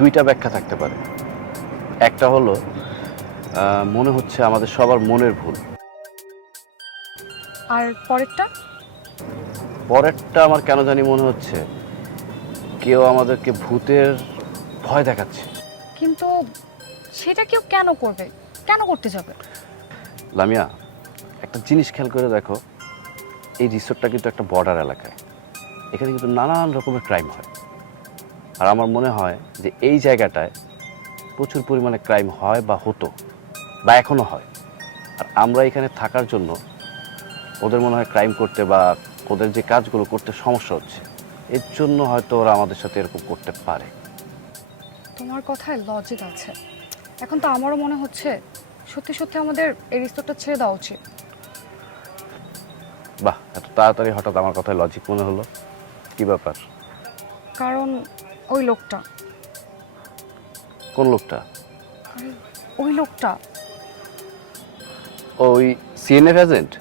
দুইটা ব্যাখ্যা থাকতে পারে। একটা হলো মনে হচ্ছে আমাদের সবার মনের ভুল। আর পরেরটা? পরেরটা আমার কেন জানি মনে হচ্ছে কেউ আমাদেরকে ভূতের ভয় দেখাচ্ছে। কিন্তু সেটা কেউ কেন করবে, কেন করতে যাবে? লামিয়া, একটা জিনিস খেয়াল করে দেখো, এই রিসোর্টটা কিন্তু একটা বর্ডার এলাকায়। এখানে কিন্তু নানান রকমের ক্রাইম হয়। আর আমার মনে হয় যে এই জায়গাটায় প্রচুর পরিমাণে ক্রাইম হয় বা হতো বা এখনো হয়। আর আমরা এখানে থাকার জন্য ওদের মনে হয় ক্রাইম করতে বা ওদের যে কাজগুলো করতে সমস্যা হচ্ছে, এর জন্য হয়তো ওরা আমাদের সাথে এরকম করতে পারে। তোমার কথায় লজিক আছে। এখন তো আমারও মনে হচ্ছে সত্যি সত্যি আমাদের এই রিসোর্টটা ছেড়ে দেওয়া উচিত। বাহ, এত তাড়াতাড়ি হঠাৎ আমার কথায় লজিক মনে হলো, কি ব্যাপার? কারণ ওই লোকটা, কোন লোকটা? আরে ওই লোকটা ওই সিএনএফ এজেন্ট?